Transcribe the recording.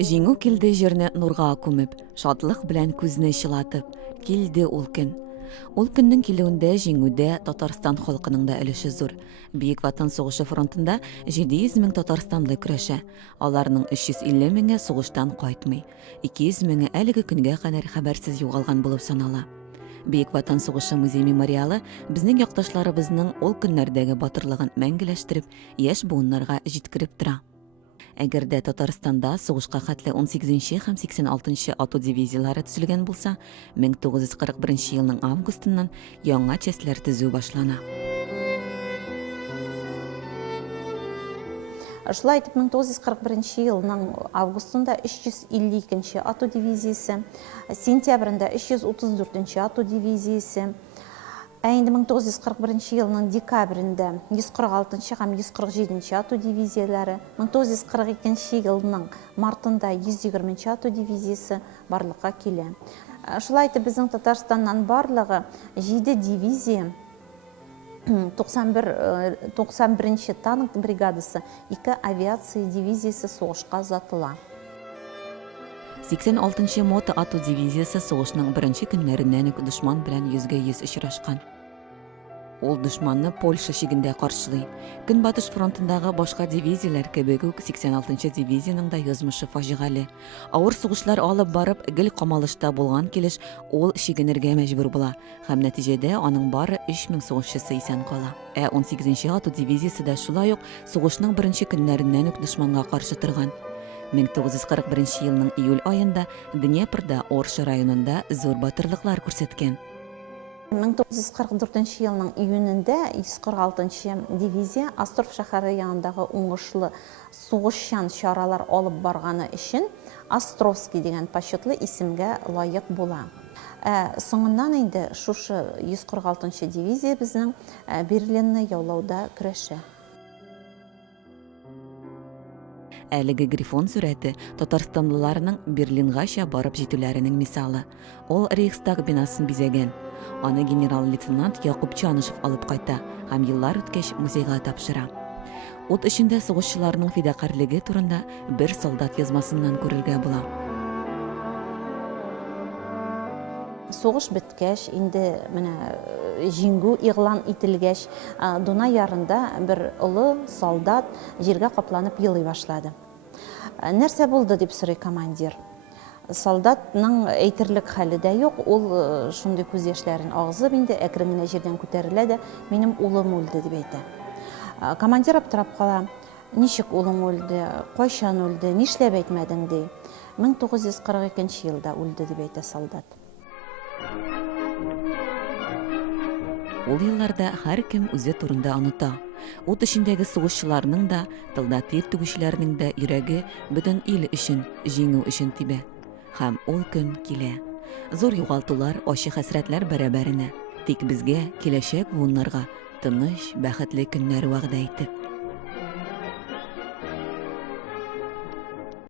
Жиңу килде җирне нурга күмеп, шатлык белән күзне чылатып, килде ул көн. Ул көннең килүендә җиңүдә Татарстан халкының да өлеше зур. Бөек Ватан сугышы фронтында 700 мең татарстанлы көрәшә. Аларның 350 меңе сугыштан кайтмый. 200 меңе әлеге көнгә кадәр хәбәрсез югалган булып санала. Бөек Ватан сугышы музей-мемориалы безнең якташларыбызның ул көннәрдәге батырлыгын мәңгеләштереп, яшь буыннарга җиткереп тора. Әгәр дә Татарстанда сугышка хәтле 18 һәм 86 ату дивизиялары төзелгән булса, 1941 елның августыннан яңа частьләр төзү башлана. Шулай итеп 1941 елның августында 352 ату дивизиясе, сентябрендә 334 ату дивизиясе, Әйінді 1941 елның декабрінде 146 һәм 147 ату дивизиялары, 1942 елның мартында 120 ату дивизиясы барлыққа келе. Шулай итеп безнең Татарстаннан барлығы 7 дивизия, 91 танк бригадасы, 2 авиация дивизиясы соғышқа затыла. 86 мото ату дивизиясы сугышның беренче көннәреннән үк дошман белән йөзгә-йөз очрашкан. Ул дошманны Польша шигендә каршылый. Көнбатыш фронтындагы башка дивизияләр кебек үк 86 дивизияның да язмышы фаҗигале. Авыр сугышлар алып барып, гел камалышта булган килеш ул шигенергә мәҗбүр була һәм нәтиҗәдә аның бары 3000 сугышчысы исән кала. 18 ату дивизиясе дә шулай ук сугышның беренче көннәреннән үк дошманга каршы торган. 1941 елның июль айында Днепрда, Орша районында зур батырлыклар күрсәткән. 1944 елның июнендә 146 дивизия Остров шәһәре янындагы уңышлы сугышчан чаралар алып барганы өчен Островский дигән почетлы исемгә лаек була. Соңыннан инде шушы 146 дивизия безнең Берлинны яулауда көрәшә. Әлеге Грифон сүрәте Татарстанлыларның Берлингача барып җитүләренең мисалы. Ул Рейхстаг бинасын бизәгән. Аны генерал-лейтенант Якуб Чанышев алып кайта һәм еллар үткәч музейга тапшыра. Ут эчендә сугышчыларның фидакарлыгы турында бер солдат язмасыннан күрергә була. Сугыш беткәч, инде менә җиңү игълан ителгәч, Дунай ярында бер олы солдат җиргә капланып елый башлады. Нәрсә булды дип сорый командир. Солдатның әйтерлек хәле дә юк, ул шундый күз яшьләрен агызып инде әкрен генә җирдән күтәрелә дә, минем улым үлде дип әйтә. Командир аптырап кала, ничек улың үлде, кайчан үлде, нишләп әйтмәдең ди. 1942 елда үлде дип әйтә солдат. Ул елларда һәркем үзе турында оныта. Ут эчендәге сугышчыларның да, тылда тир түгүчеләрнең дә йөрәге бөтен ил өчен, җиңү өчен тибә. Һәм ул көн килә. Зур югалтулар, ачы хәсрәтләр бәрабәренә. Тик безгә киләчәк буыннарга тыныч, бәхетле көннәр вәгъдә итеп.